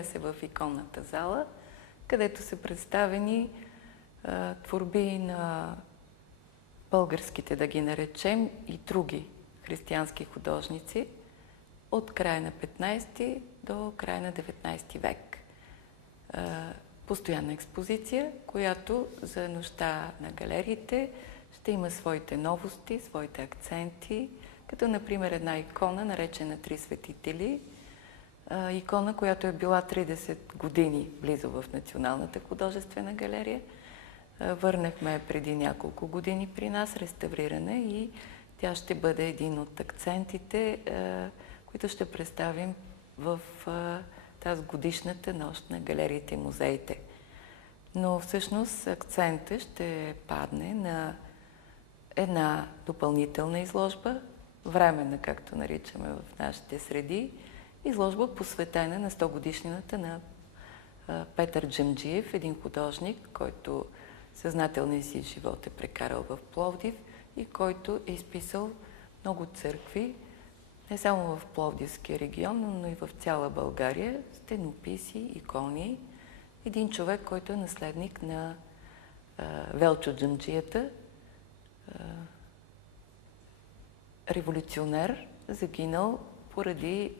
Намираме се в иконната зала, където са представени творби на българските, да ги наречем, и други християнски художници от края на 15 до края на 19 век. Постоянна експозиция, която за нощта на галериите ще има своите новости, своите акценти, като например една икона, наречена Три светители, икона, която е била 30 години близо в Националната художествена галерия. Върнахме преди няколко години при нас, реставриране, и тя ще бъде един от акцентите, които ще представим в тази годишната нощ на галериите и музеите. Но всъщност акцентът ще падне на една допълнителна изложба, временна, както наричаме в нашите среди, изложба посветена на 100 годишнината на Петър Джемджиев, един художник, който съзнателния си живот е прекарал в Пловдив и който е изписал много църкви, не само в Пловдивския регион, но и в цяла България, стенописи, икони. Един човек, който е наследник на Велчо Джемджията, революционер, загинал поради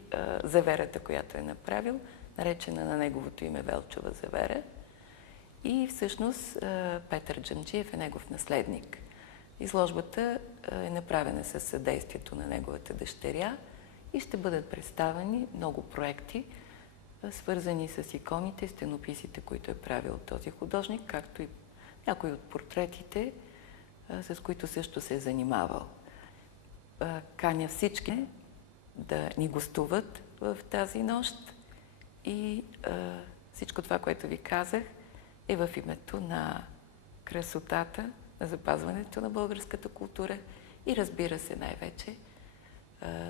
заверата, която е направил, наречена на неговото име Велчова завера. И всъщност Петър Джемджиев е негов наследник. Изложбата е направена със съдействието на неговата дъщеря и ще бъдат представени много проекти, свързани с иконите, стенописите, които е правил този художник, както и някои от портретите, с които също се е занимавал. Каня всички да ни гостуват в тази нощ и всичко това, което ви казах, е в името на красотата, на запазването на българската култура и, разбира се, най-вече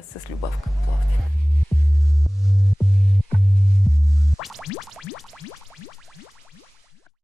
с любов към Пловдив.